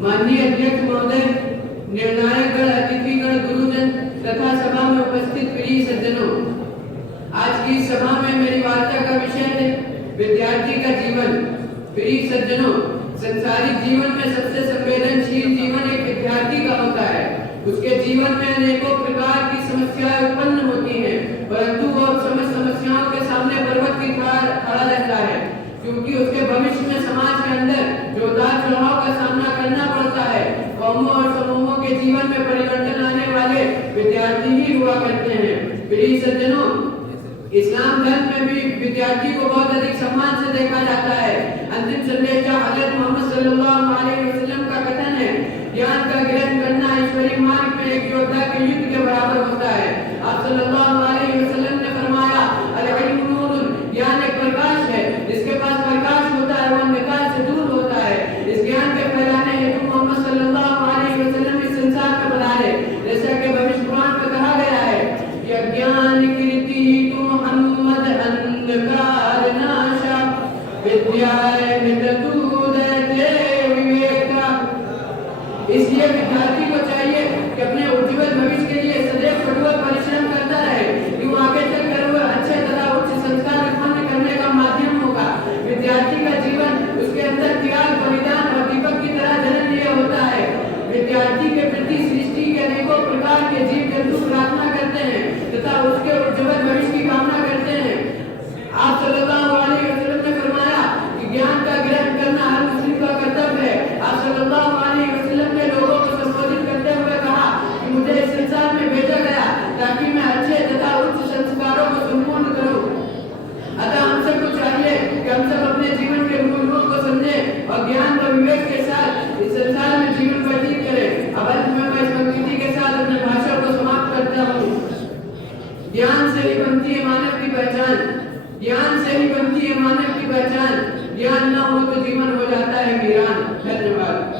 माननीय अध्यक्ष महोदय, निर्णायकगण, अतिथिगण, गुरुजन तथा सभा में उपस्थित प्रिय सज्जनों, आज की सभा में मेरी वार्ता का विषय है विद्यार्थी का जीवन। प्रिय सज्जनों, संसारिक जीवन में सबसे संवेदनशील जीवन एक विद्यार्थी का होता है। उसके जीवन में अनेकों प्रकार की समस्याएं उत्पन्न होती हैं, परंतु वो समस्याओं के सामने पर्वत की तरह खड़ा रहता है, क्योंकि उसके भविष्य में समाज के अंदर जो उतार चढ़ाव का सामना करना पड़ता है, कौमों और समूहों के जीवन में परिवर्तन लाने वाले विद्यार्थी ही हुआ करते हैं। प्रिय सज्जनों, इस्लाम धर्म में भी विद्यार्थी को बहुत अधिक सम्मान से देखा जाता है। अंतिम संदेश हज़रत मोहम्मद सल्लल्लाहु अलैहि वसल्लम का कथन है, ज्ञान का ग्रहण करना ईश्वरीय मार्ग में एक योद्धा के युद्ध के बराबर होता है। आप सल्लल्लाहु अलैहि वसल्लम ने फरमाया, अल-इल्मु नूरुन, ज्ञान एक प्रकाश है। जिसके पास प्रकाश होता है वह अंधकार से दूर होता है। इस ज्ञान के फैलाने हेतु मोहम्मद सल्लल्लाहु अलैहि वसल्लम इस संसार में पधारे। जैसा कि भविष्यवाणी में कहा गया है, यह ज्ञान कीर्ति तु मोहम्मद अंधकार नाशा विद्याय नितुदते विवेका। इसलिए विद्यार्थी को चाहिए कि अपने उज्जवल भविष्य के लिए सदैव कठोर परिश्रम करता रहे, क्यों आगे चलकर वह अच्छे तथा उच्च संस्कार उत्पन्न करने का माध्यम होगा। विद्यार्थी का जीवन, उसके अंदर त्याग, बलिदान और दीपक की तरह जलनीय होता है। विद्यार्थी के प्रति सृष्टि के अनेकों प्रकार के जीव जंतु प्रार्थना करते हैं तथा उसके उज्जवल भविष्य की कामना करते हैं। आप सल्लल्लाहु अलैहि वसल्लम ने फरमाया कि ज्ञान का ग्रहण करना हर मुस्लिम का कर्तव्य है। आप सल्लल्लाहु अलैहि वसल्लम ने लोगों को संबोधित करते हुए कहा कि मुझे इस संसार में भेजा गया ताकि मैं अच्छे तथा उच्च संस्कारों को संपूर्ण करूं। अतः हम सबको चाहिए कि हम सब अपने जीवन के मूल्यों को समझें और ज्ञान व विवेक के साथ इस संसार में जीवन व्यतीत करें। अब अंत में मैं इस पंक्ति के साथ अपने भाषण को समाप्त करता हूँ। ज्ञान से ही बनती है मानव की पहचान, ज्ञान से ही बनती है मानव की पहचान। ज्ञान न हो तो जीवन हो जाता है वीरान। धन्यवाद।